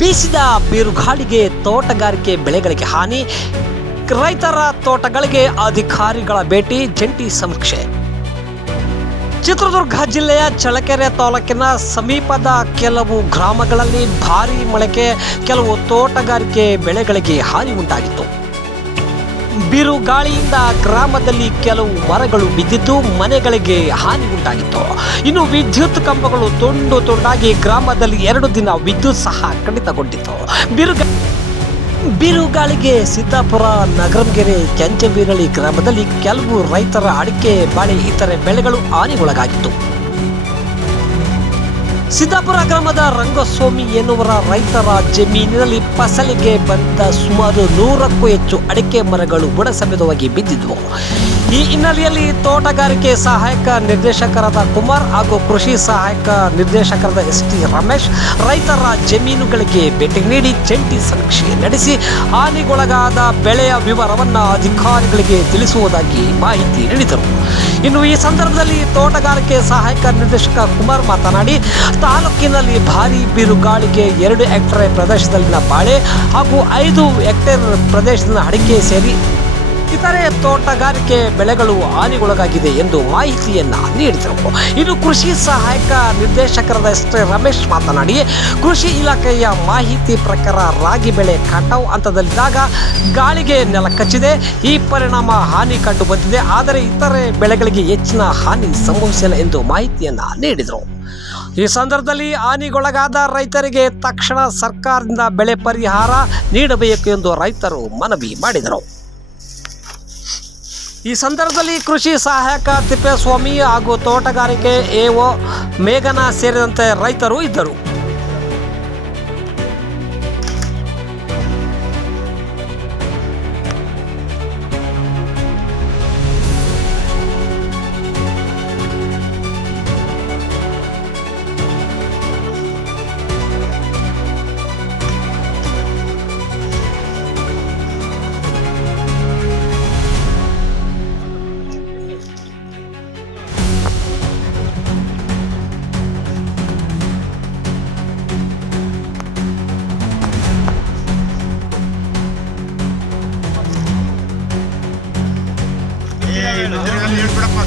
ಬೀಸಿದ ಬಿರುಗಾಳಿಗೆ ತೋಟಗಾರಿಕೆ ಬೆಳೆಗಳಿಗೆ ಹಾನಿ, ರೈತರ ತೋಟಗಳಿಗೆ ಅಧಿಕಾರಿಗಳ ಭೇಟಿ, ಜಂಟಿ ಸಮೀಕ್ಷೆ. ಚಿತ್ರದುರ್ಗ ಜಿಲ್ಲೆಯ ಚಳ್ಳಕೆರೆ ತಾಲೂಕಿನ ಸಮೀಪದ ಕೆಲವು ಗ್ರಾಮಗಳಲ್ಲಿ ಭಾರೀ ಮಳೆಗೆ ಕೆಲವು ತೋಟಗಾರಿಕೆ ಬೆಳೆಗಳಿಗೆ ಹಾನಿ ಉಂಟಾಗಿತ್ತು. ಬಿರುಗಾಳಿಯಿಂದ ಗ್ರಾಮದಲ್ಲಿ ಕೆಲವು ಮರಗಳು ಬಿದ್ದಿದ್ದು ಮನೆಗಳಿಗೆ ಹಾನಿ ಉಂಟಾಗಿತ್ತು. ಇನ್ನು ವಿದ್ಯುತ್ ಕಂಬಗಳು ತುಂಡು ತುಂಡಾಗಿ ಗ್ರಾಮದಲ್ಲಿ 2 ದಿನ ವಿದ್ಯುತ್ ಸಹ ಕಡಿತಗೊಂಡಿತ್ತು. ಬಿರುಗಾಳಿಗೆ ಸಿದ್ದಾಪುರ, ನಗರಂಗೆರೆ, ಕೆಂಚಬೀರಳ್ಳಿ ಗ್ರಾಮದಲ್ಲಿ ಕೆಲವು ರೈತರ ಅಡಿಕೆ, ಬಾಳೆ ಇತರೆ ಬೆಳೆಗಳು ಹಾನಿಗೊಳಗಾಗಿತ್ತು. ಸಿದ್ದಾಪುರ ಗ್ರಾಮದ ರಂಗಸ್ವಾಮಿ ಎನ್ನುವರ ರೈತರ ಜಮೀನಿನಲ್ಲಿ ಫಸಲಿಗೆ ಬಂದ ಸುಮಾರು 100ಕ್ಕೂ ಹೆಚ್ಚು ಅಡಿಕೆ ಮರಗಳು ಬುಡಸಮೇತವಾಗಿ ಬಿದ್ದಿದ್ವು. ಈ ಹಿನ್ನೆಲೆಯಲ್ಲಿ ತೋಟಗಾರಿಕೆ ಸಹಾಯಕ ನಿರ್ದೇಶಕರಾದ ಕುಮಾರ್ ಹಾಗೂ ಕೃಷಿ ಸಹಾಯಕ ನಿರ್ದೇಶಕರಾದ ST ರಮೇಶ್ ರೈತರ ಜಮೀನುಗಳಿಗೆ ಭೇಟಿ ನೀಡಿ ಜಂಟಿ ಸಮೀಕ್ಷೆ ನಡೆಸಿ ಹಾನಿಗೊಳಗಾದ ಬೆಳೆಯ ವಿವರವನ್ನು ಅಧಿಕಾರಿಗಳಿಗೆ ತಿಳಿಸುವುದಾಗಿ ಮಾಹಿತಿ ನೀಡಿದರು. ಇನ್ನು ಈ ಸಂದರ್ಭದಲ್ಲಿ ತೋಟಗಾರಿಕೆ ಸಹಾಯಕ ನಿರ್ದೇಶಕ ಕುಮಾರ್ ಮಾತನಾಡಿ, ತಾಲೂಕಿನಲ್ಲಿ ಭಾರೀ ಬಿರುಗಾಳಿಗೆ 2 ಹೆಕ್ಟೇರ್ ಪ್ರದೇಶದಲ್ಲಿನ ಬಾಳೆ ಹಾಗೂ 5 ಹೆಕ್ಟೇರ್ ಪ್ರದೇಶದ ಅಡಿಕೆ ಸೇರಿ ಇತರೆ ತೋಟಗಾರಿಕೆ ಬೆಳೆಗಳು ಹಾನಿಗೊಳಗಾಗಿದೆ ಎಂದು ಮಾಹಿತಿಯನ್ನ ನೀಡಿದರು. ಇನ್ನು ಕೃಷಿ ಸಹಾಯಕ ನಿರ್ದೇಶಕರಾದ ST ರಮೇಶ್ ಮಾತನಾಡಿ, ಕೃಷಿ ಇಲಾಖೆಯ ಮಾಹಿತಿ ಪ್ರಕಾರ ರಾಗಿ ಬೆಳೆ ಕಟಾವು ಹಂತದಲ್ಲಿದ್ದಾಗ ಗಾಳಿಗೆ ನೆಲ ಕಚ್ಚಿದೆ. ಈ ಪರಿಣಾಮ ಹಾನಿ ಕಂಡು ಬಂದಿದೆ. ಆದರೆ ಇತರೆ ಬೆಳೆಗಳಿಗೆ ಹೆಚ್ಚಿನ ಹಾನಿ ಸಂಭವಿಸಿಲ್ಲ ಎಂದು ಮಾಹಿತಿಯನ್ನ ನೀಡಿದರು. ಈ ಸಂದರ್ಭದಲ್ಲಿ ಹಾನಿಗೊಳಗಾದ ರೈತರಿಗೆ ತಕ್ಷಣ ಸರ್ಕಾರದಿಂದ ಬೆಳೆ ಪರಿಹಾರ ನೀಡಬೇಕು ಎಂದು ರೈತರು ಮನವಿ ಮಾಡಿದರು. ಈ ಸಂದರ್ಭದಲ್ಲಿ ಕೃಷಿ ಸಹಾಯಕ ತಿಪ್ಪೇಸ್ವಾಮಿ ಹಾಗೂ ತೋಟಗಾರಿಕೆ AO ಮೇಘನಾ ಸೇರಿದಂತೆ ರೈತರು ಇದ್ದರು. ಹೇಳ್ಬಿಡಪ್ಪ.